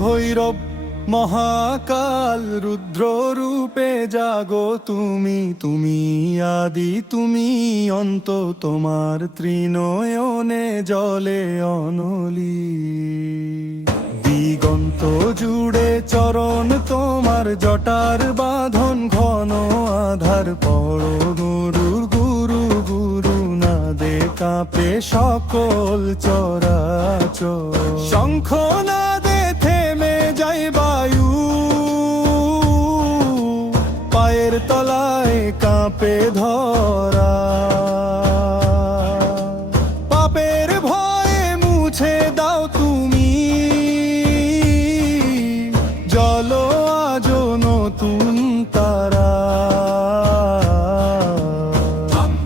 ভৈরব মহাকাল রুদ্র রূপে জাগো তুমি, তুমি আদি তুমি অন্ত, তোমার ত্রিনয়নে জলে অনলি। দিগন্ত জুড়ে চরণ তোমার, জটার বাঁধন ঘন আধার, পড় গুরুর গুরু গুরু নাদে কাঁপে সকল চরাচর। শঙ্খ নাদে থেমে যায় বায়ু, পায়ের তলায় কাঁপে ধরা। পাপের ভয়ে মুছে দাও তুমি, জল আজ নতুন তারা।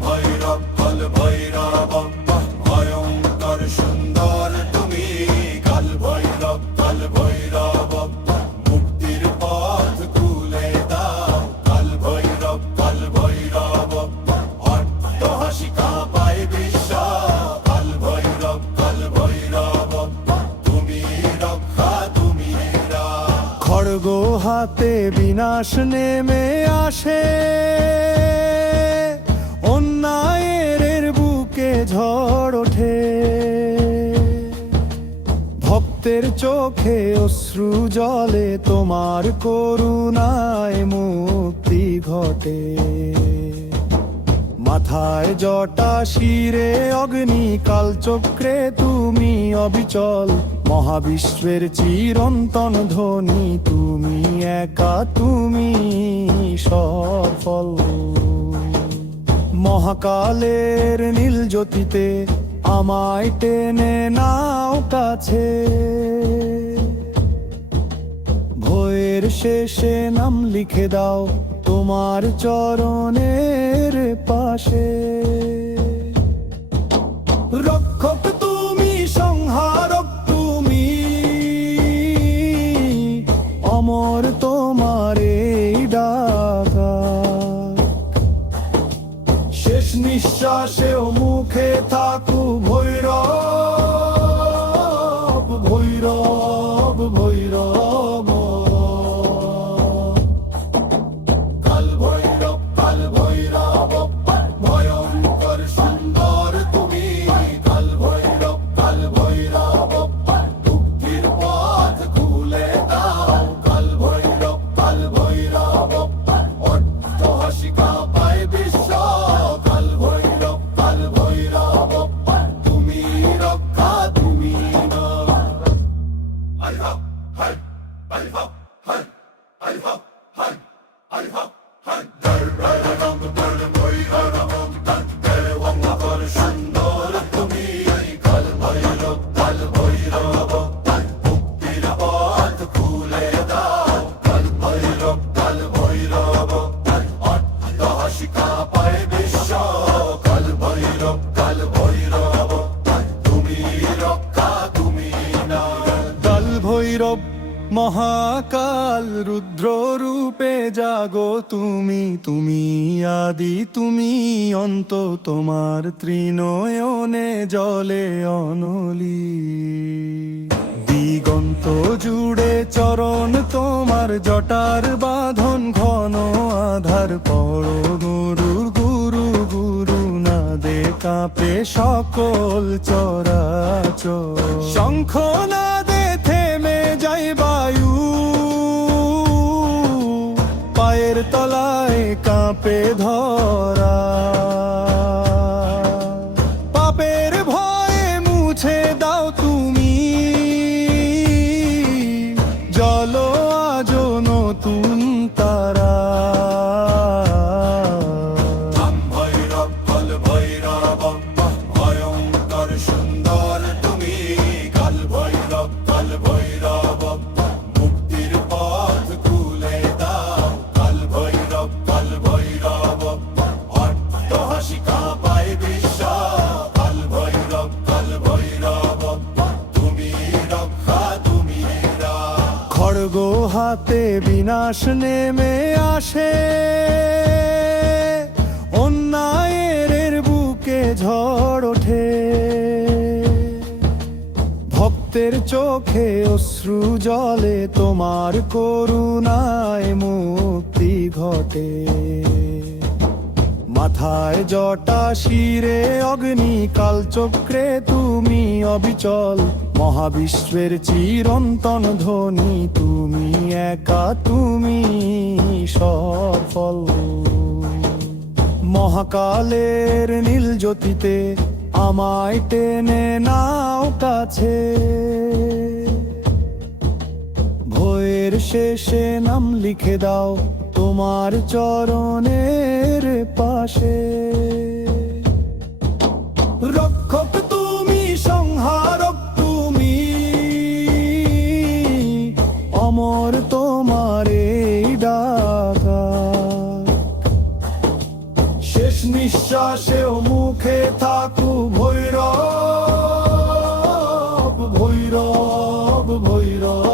ভৈরব কল ভৈরব ভয়ঙ্কর সুন্দর তুমি, কাল ভৈরব মুক্তির পথ খুলে দাও। কাল ভৈরব অট্ট হাসি কাঁপায় বিশ্ব। কাল ভৈরব তুমি রক্ষা তুমি রাম। খড়গ হাতে বিনাশ নেমে আসে, অন্যায়ের বুকে ঝড় ওঠে। ভক্তের চোখে অশ্রু জলে, তোমার করুণায় মুক্তি ঘটে। মাথায় জটা শিরে অগ্নি, কালচক্রে তুমি অবিচল। মহাবিশ্বের চিরন্তন ধ্বনি তুমি একা, তুমি সফল। মহাকালের নীল জ্যোতিতে আমায় টেনে নাও কাছে, ভয়ের শেষে নাম লিখে দাও তোমার চরণের পাশে। রক্ষক তুমি, সংহারক তুমি, অমর তোমার এই ডাকা। শেষ নিঃশ্বাসেও মুখে থাকু ভৈরব ভৈরব ভৈরব। কাল ভৈরব ভয়ঙ্কর সুন্দর তুমি, কাল ভৈরব মুক্তির পথ খুলে দাও। কাল ভৈরব অট্ট হাসি কাঁপায় বিশ্ব। কাল ভৈরব তুমি রক্ষা তুমি সুন্দর তুমি, কাল ভৈরব মুক্তির পথ খুলে দাও। কাল ভৈরব অট্ট হাসি কাঁপায় বিশ্ব। কাল ভৈরব তুমি রক্ষা তুমি না। কাল ভৈরব মহাকাল রুদ্র রূপে জাগো তুমি, তুমি আদি তুমি অন্ত, তোমার ত্রিনয়নে জলে অনলি। দিগন্ত জুড়ে চরণ তোমার, জটার বাঁধন ঘন আধার, পড় গুরুর গুরু গুরু নাদে কাঁপে সকল চরাচর। শঙ্খ নাদে থেমে যায় বায়ু, পায়ের তলায় কাঁপে ধরা। পাপের ভয়ে মুছে দাও তুমি, জল আজ নতুন তারা। ভৈরব কল ভৈরব ভয়ঙ্কর সুন্দর তুমি, কাল ভৈরব খড়গ হাতে বিনাশ নেমে আসে, অন্যায়ের বুকে ঝড় ওঠে। ভক্তের চোখে অশ্রু জলে, তোমার করুণায় মুক্তি ঘটে। মাথায় জটা, শিরে অগ্নি, কালচক্রে তুমি অবিচল। মহাবিশ্বের চিরন্তন ধ্বনি, তুমি একা, তুমি সফল। মহাকালের নীল জ্যোতিতে আমায় টেনে নাও কাছে, ভয়ের শেষে নাম লিখে দাও তোমার চরণের পাশে। রক্ষক তুমি, সংহারক তুমি, অমর তোমার এই ডাকা। শেষ নিঃশ্বাসেও মুখে থাকু ভৈরব, ভৈরব, ভৈরব।